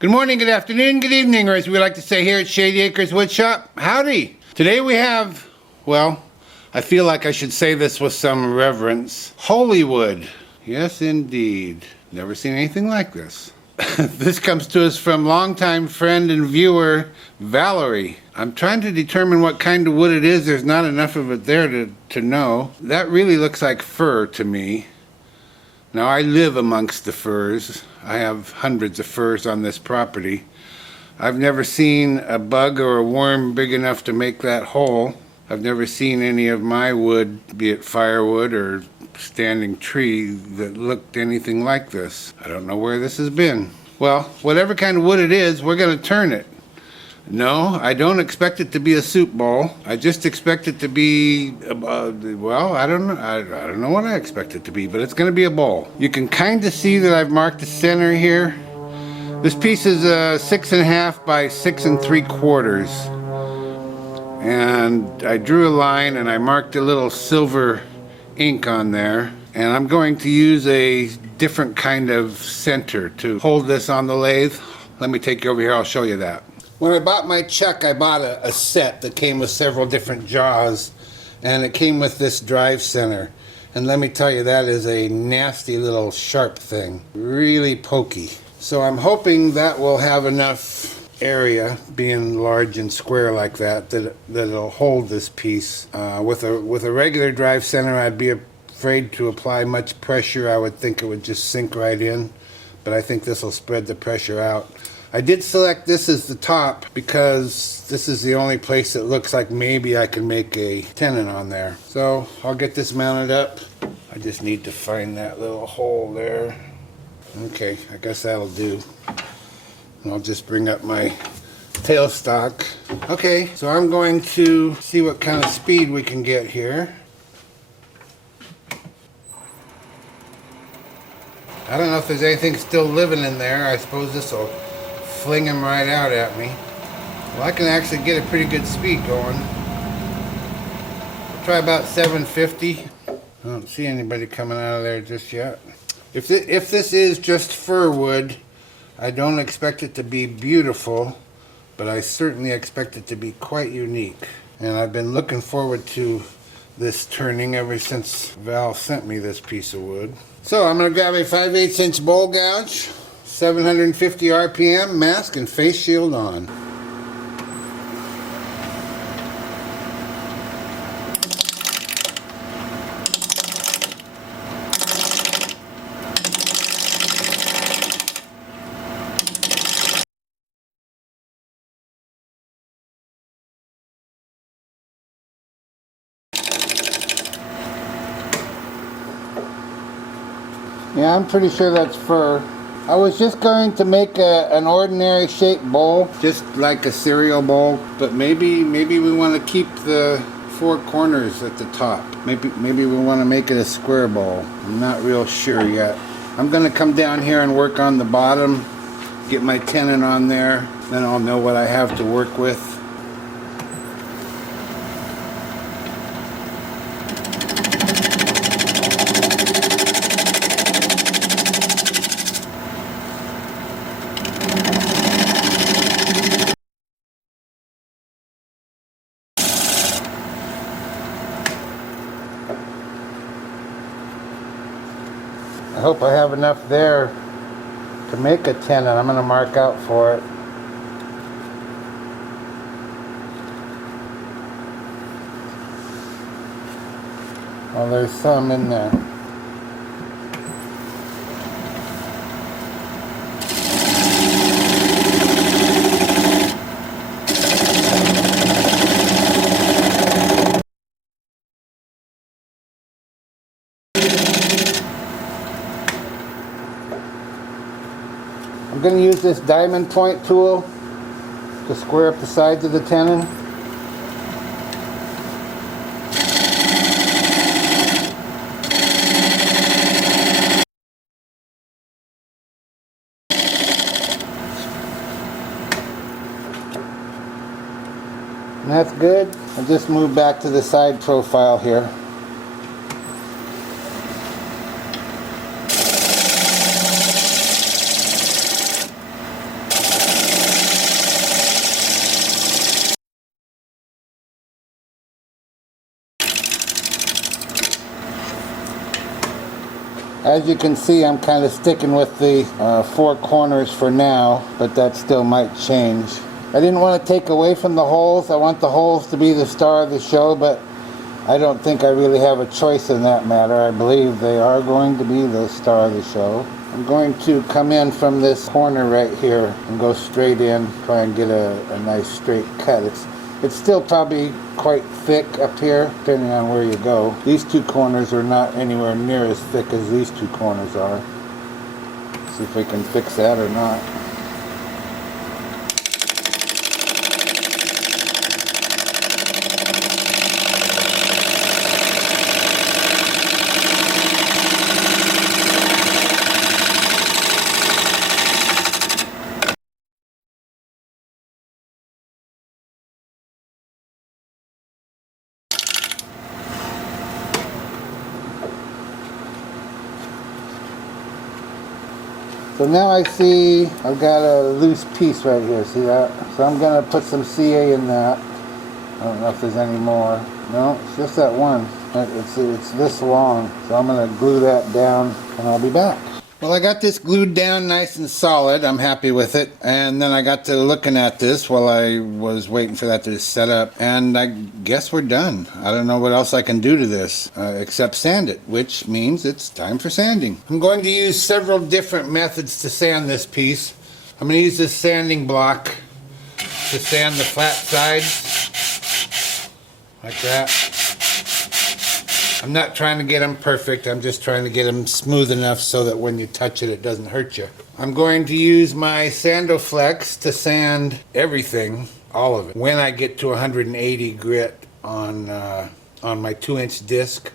Good morning, good afternoon, good evening, or as we like to say here at Shady Acres Woodshop, howdy. Today we have, well, I feel like I should say this with some reverence, holy wood. Yes, indeed. Never seen anything like this. This comes to us from longtime friend and viewer, Valerie. I'm trying to determine what kind of wood it is. There's not enough of it there to know. That really looks like fir to me. Now, I live amongst the firs. I have hundreds of firs on this property. I've never seen a bug or a worm big enough to make that hole. I've never seen any of my wood, be it firewood or standing tree, that looked anything like this. I don't know where this has been. Well, whatever kind of wood it is, we're going to turn it. No, I don't expect it to be a soup bowl. I just expect it to be, well, I don't know. I don't know what I expect it to be, but it's going to be a bowl. You can kind of see that I've marked the center here. This piece is 6.5 by 6 3/4. And I drew a line and I marked a little silver ink on there. And I'm going to use a different kind of center to hold this on the lathe. Let me take you over here, I'll show you that. When I bought my chuck, I bought a set that came with several different jaws, and it came with this drive center. And let me tell you, that is a nasty little sharp thing, really pokey. So I'm hoping that will have enough area, being large and square like that, that it'll hold this piece. With a regular drive center, I'd be afraid to apply much pressure. I would think it would just sink right in, but I think this will spread the pressure out. I did select this as the top because this is the only place that looks like maybe I can make a tenon on there. So I'll get this mounted up. I just need to find that little hole there. Okay, I guess that'll do. And I'll just bring up my tailstock. Okay, so I'm going to see what kind of speed we can get here. I don't know if there's anything still living in there. I suppose this will fling him right out at me. Well, I can actually get a pretty good speed going. I'll try about 750. I don't see anybody coming out of there just yet. If this is just fir wood, I don't expect it to be beautiful, but I certainly expect it to be quite unique. And I've been looking forward to this turning ever since Val sent me this piece of wood. So I'm going to grab a 5/8 inch bowl gouge, 750 RPM, mask and face shield on. Yeah, I'm pretty sure that's fir. I was just going to make an ordinary shaped bowl, just like a cereal bowl, but maybe we want to keep the 4 corners at the top. Maybe we want to make it a square bowl. I'm not real sure yet. I'm going to come down here and work on the bottom, get my tenon on there, then I'll know what I have to work with. I hope I have enough there to make a tenon. I'm going to mark out for it. Well, there's some in there. I'm going to use this diamond point tool to square up the sides of the tenon. And that's good. I'll just move back to the side profile here. As you can see, I'm kind of sticking with the 4 corners for now, but that still might change. I didn't want to take away from the holes. I want the holes to be the star of the show, but I don't think I really have a choice in that matter. I believe they are going to be the star of the show. I'm going to come in from this corner right here and go straight in, try and get a nice straight cut. It's still probably quite thick up here, depending on where you go. These 2 corners are not anywhere near as thick as these 2 corners are. See if we can fix that or not. So now I see I've got a loose piece right here, see that? So I'm going to put some CA in that. I don't know if there's any more. No, it's just that one. It's this long. So I'm going to glue that down and I'll be back. Well, I got this glued down nice and solid. I'm happy with it. And then I got to looking at this while I was waiting for that to set up. And I guess we're done. I don't know what else I can do to this except sand it, which means it's time for sanding. I'm going to use several different methods to sand this piece. I'm going to use this sanding block to sand the flat sides, like that. I'm not trying to get them perfect, I'm just trying to get them smooth enough so that when you touch it, it doesn't hurt you. I'm going to use my Sandoflex to sand everything, all of it. When I get to 180 grit on my 2-inch disc,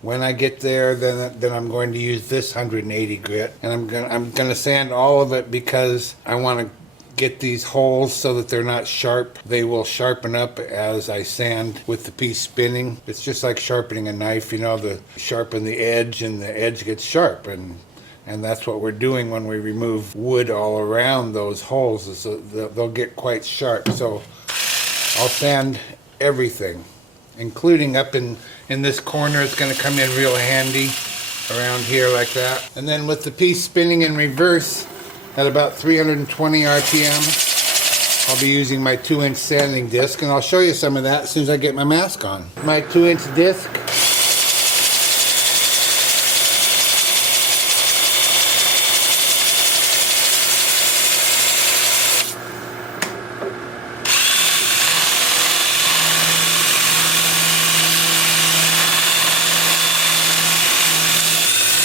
when I get there, then I'm going to use this 180 grit, and I'm gonna sand all of it because I want to get these holes so that they're not sharp. They will sharpen up as I sand with the piece spinning. It's just like sharpening a knife, you know, sharpen the edge and the edge gets sharp, and that's what we're doing when we remove wood all around those holes, so they'll get quite sharp. So I'll sand everything, including up in this corner. It's going to come in real handy around here like that. And then with the piece spinning in reverse at about 320 RPM, I'll be using my 2-inch sanding disc, and I'll show you some of that as soon as I get my mask on. My 2-inch disc.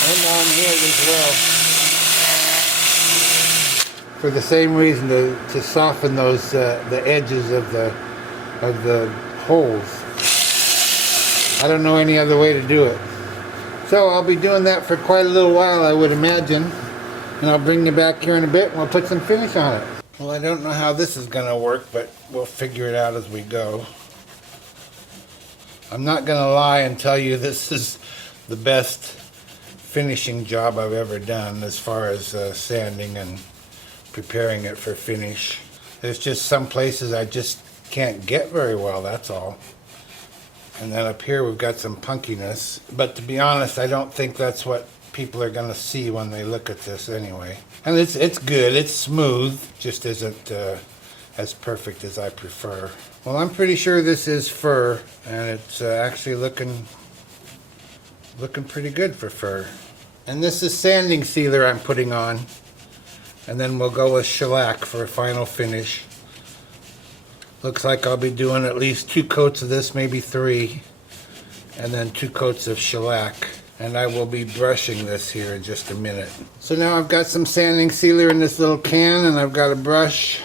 And on here as well. For the same reason, to soften those the edges of the holes. I don't know any other way to do it. So I'll be doing that for quite a little while, I would imagine, and I'll bring you back here in a bit and we'll put some finish on it. Well, I don't know how this is going to work, but we'll figure it out as we go. I'm not going to lie and tell you this is the best finishing job I've ever done as far as sanding and preparing it for finish. There's just some places I just can't get very well, that's all. And then up here we've got some punkiness, but to be honest, I don't think that's what people are going to see when they look at this anyway. And it's good, it's smooth, just isn't as perfect as I prefer. Well, I'm pretty sure this is fir, and it's actually looking pretty good for fir. And this is sanding sealer I'm putting on. And then we'll go with shellac for a final finish. Looks like I'll be doing at least 2 coats of this, maybe 3, and then 2 coats of shellac. And I will be brushing this here in just a minute. So now I've got some sanding sealer in this little can, and I've got a brush.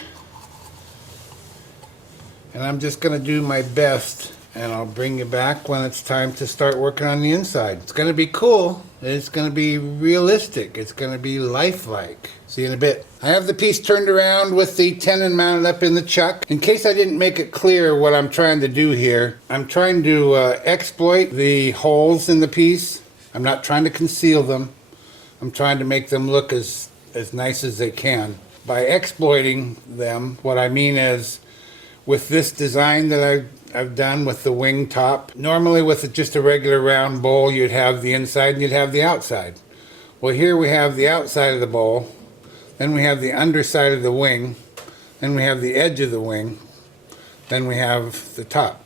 And I'm just going to do my best, and I'll bring you back when it's time to start working on the inside. It's going to be cool. It's going to be realistic. It's going to be lifelike. See you in a bit. I have the piece turned around with the tenon mounted up in the chuck. In case I didn't make it clear what I'm trying to do here, I'm trying to exploit the holes in the piece. I'm not trying to conceal them. I'm trying to make them look as nice as they can. By exploiting them, what I mean is, with this design that I've done with the wing top, normally with just a regular round bowl, you'd have the inside and you'd have the outside. Well, here we have the outside of the bowl, then we have the underside of the wing, then we have the edge of the wing, then we have the top.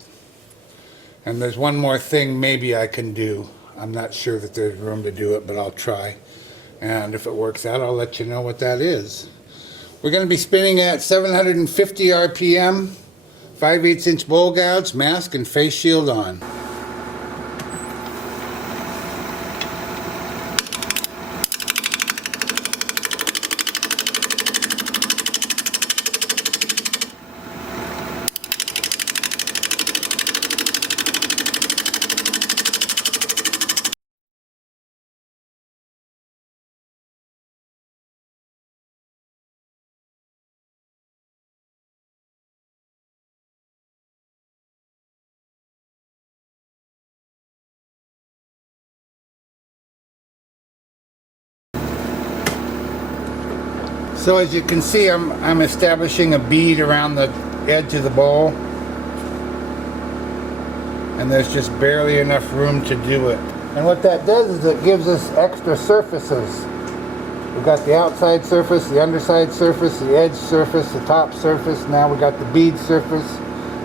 And there's one more thing maybe I can do. I'm not sure that there's room to do it, but I'll try. And if it works out, I'll let you know what that is. We're going to be spinning at 750 RPM, 5/8 inch bowl gouge, mask and face shield on. So as you can see, I'm establishing a bead around the edge of the bowl, and there's just barely enough room to do it. And what that does is it gives us extra surfaces. We've got the outside surface, the underside surface, the edge surface, the top surface. Now we got the bead surface,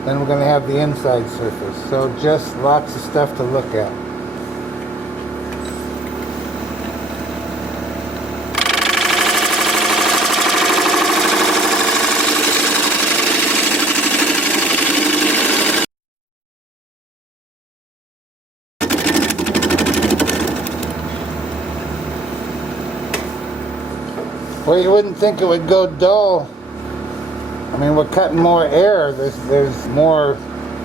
then we're going to have the inside surface. So just lots of stuff to look at. Well, you wouldn't think it would go dull. I mean, we're cutting more air. There's more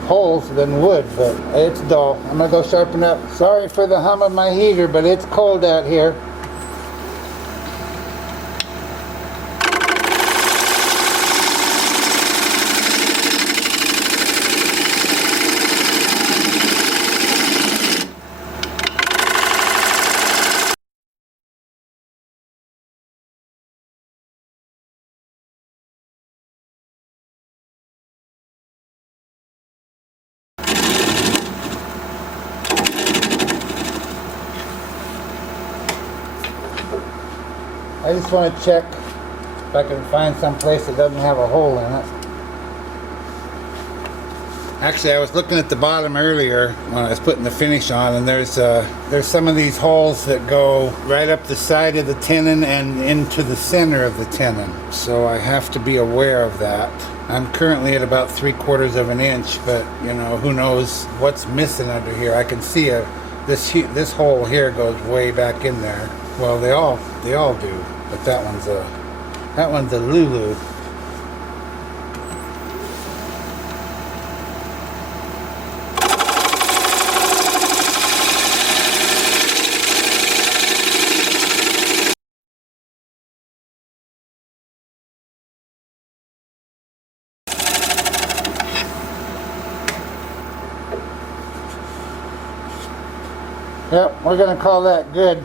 holes than wood, but it's dull. I'm gonna go sharpen up. Sorry for the hum of my heater, but it's cold out here. I just want to check if I can find some place that doesn't have a hole in it. Actually, I was looking at the bottom earlier when I was putting the finish on, and there's some of these holes that go right up the side of the tenon and into the center of the tenon. So I have to be aware of that. I'm currently at about 3/4 of an inch, but you know, who knows what's missing under here. I can see this hole here goes way back in there. Well, they all do, but that one's a Lulu. Yep, we're gonna call that good.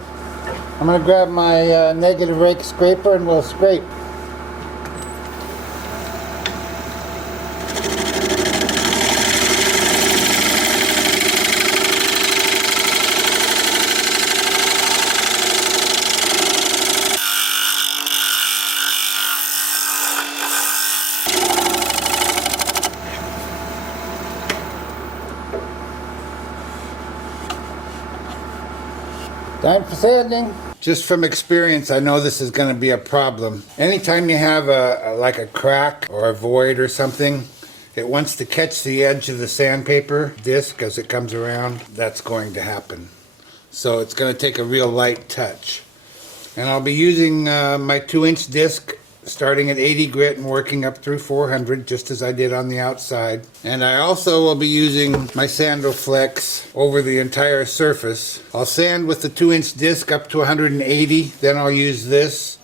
I'm going to grab my negative rake scraper and we'll scrape. Time for sanding. Just from experience, I know this is going to be a problem. Anytime you have like a crack or a void or something, it wants to catch the edge of the sandpaper disc as it comes around. That's going to happen. So it's going to take a real light touch. And I'll be using my 2-inch disc starting at 80 grit and working up through 400, just as I did on the outside. And I also will be using my Sandal Flex over the entire surface. I'll sand with the 2-inch disc up to 180, then I'll use this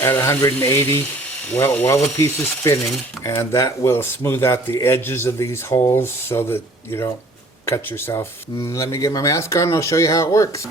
at 180 while the piece is spinning, and that will smooth out the edges of these holes so that you don't cut yourself. Let me get my mask on and I'll show you how it works.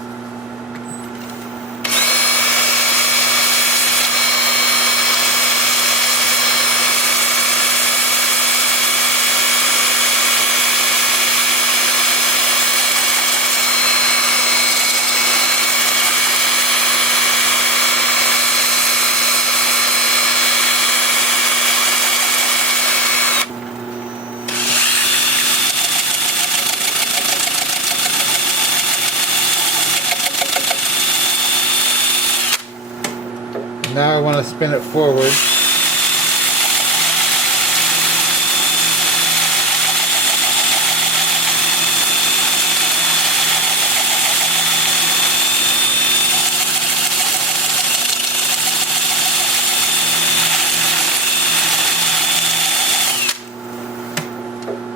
to spin it forward.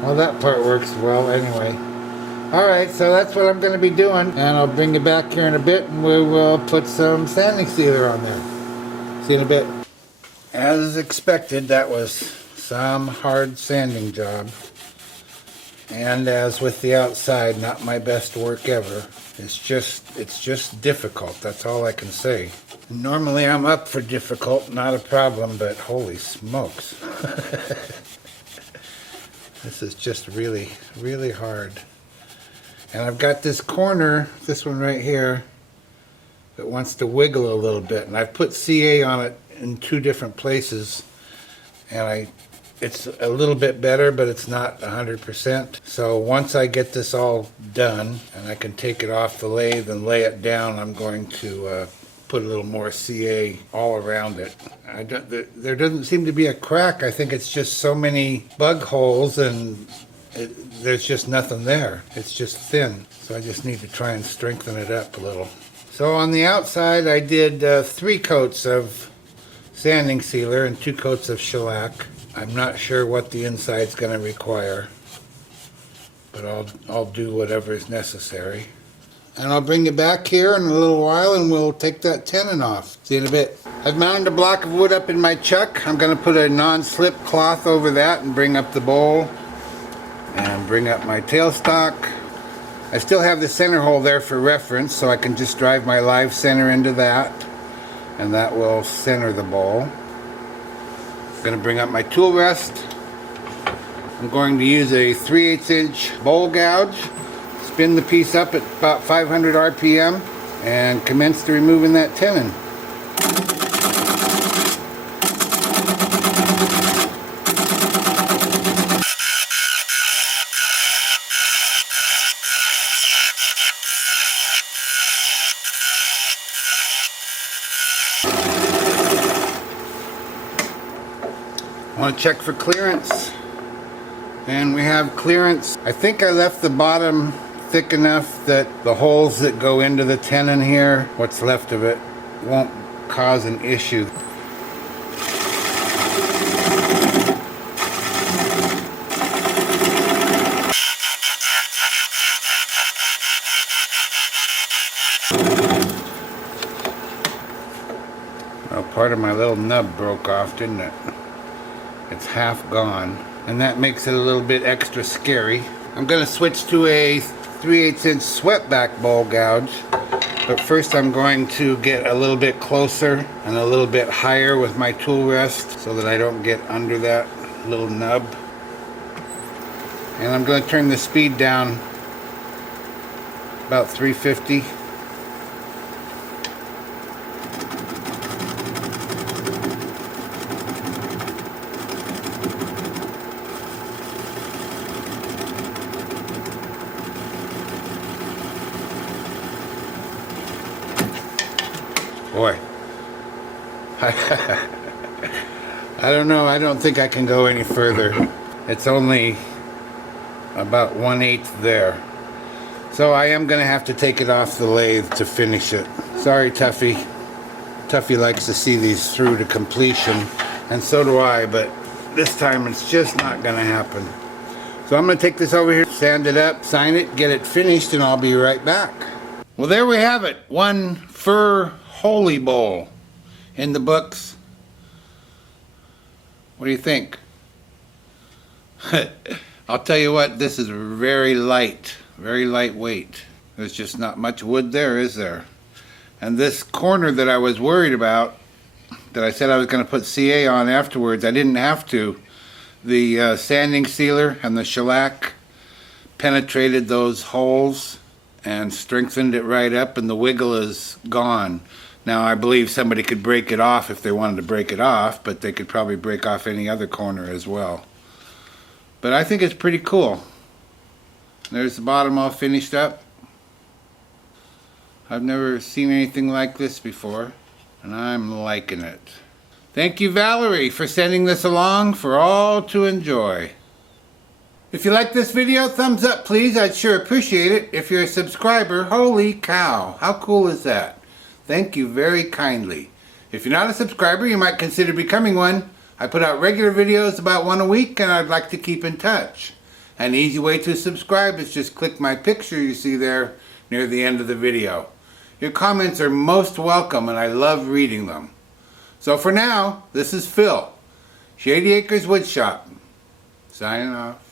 Well, that part works well anyway. Alright, so that's what I'm going to be doing, and I'll bring you back here in a bit and we will put some sanding sealer on there. See you in a bit. As expected, that was some hard sanding job. And as with the outside, not my best work ever. It's just difficult, that's all I can say. Normally I'm up for difficult, not a problem, but holy smokes. This is just really, really hard. And I've got this corner, this one right here, that wants to wiggle a little bit. And I've put CA on it in 2 different places. And it's a little bit better, but it's not 100%. So once I get this all done, and I can take it off the lathe and lay it down, I'm going to put a little more CA all around it. There doesn't seem to be a crack. I think it's just so many bug holes and there's just nothing there. It's just thin. So I just need to try and strengthen it up a little. So on the outside I did 3 coats of sanding sealer and 2 coats of shellac. I'm not sure what the inside's going to require, but I'll do whatever is necessary. And I'll bring you back here in a little while and we'll take that tenon off. See you in a bit. I've mounted a block of wood up in my chuck. I'm going to put a non-slip cloth over that and bring up the bowl and bring up my tailstock. I still have the center hole there for reference, so I can just drive my live center into that and that will center the bowl. I'm going to bring up my tool rest. I'm going to use a 3/8 inch bowl gouge. Spin the piece up at about 500 RPM and commence to removing that tenon. I want to check for clearance, and we have clearance. I think I left the bottom thick enough that the holes that go into the tenon here, what's left of it, won't cause an issue. Well, part of my little nub broke off, didn't it? It's half gone, and that makes it a little bit extra scary. I'm going to switch to a 3/8 inch swept-back bowl gouge, but first I'm going to get a little bit closer and a little bit higher with my tool rest so that I don't get under that little nub. And I'm going to turn the speed down about 350. Boy, I don't know, I don't think I can go any further. It's only about 1/8 there. So I am going to have to take it off the lathe to finish it. Sorry, Tuffy. Tuffy likes to see these through to completion, and so do I, but this time it's just not going to happen. So I'm going to take this over here, sand it up, sign it, get it finished, and I'll be right back. Well, there we have it. One fur holy bowl in the books. What do you think? I'll tell you what, this is very lightweight. There's just not much wood there, is there? And this corner that I was worried about, that I said I was going to put CA on afterwards, I didn't have to. The sanding sealer and the shellac penetrated those holes and strengthened it right up, and the wiggle is gone. Now I believe somebody could break it off if they wanted to break it off, but they could probably break off any other corner as well. But I think it's pretty cool. There's the bottom all finished up. I've never seen anything like this before, and I'm liking it. Thank you, Valerie, for sending this along for all to enjoy. If you like this video, thumbs up please. I'd sure appreciate it. If you're a subscriber, holy cow, how cool is that? Thank you very kindly. If you're not a subscriber, you might consider becoming one. I put out regular videos about one a week, and I'd like to keep in touch. An easy way to subscribe is just click my picture you see there near the end of the video. Your comments are most welcome, and I love reading them. So for now, this is Phil, Shady Acres Woodshop, signing off.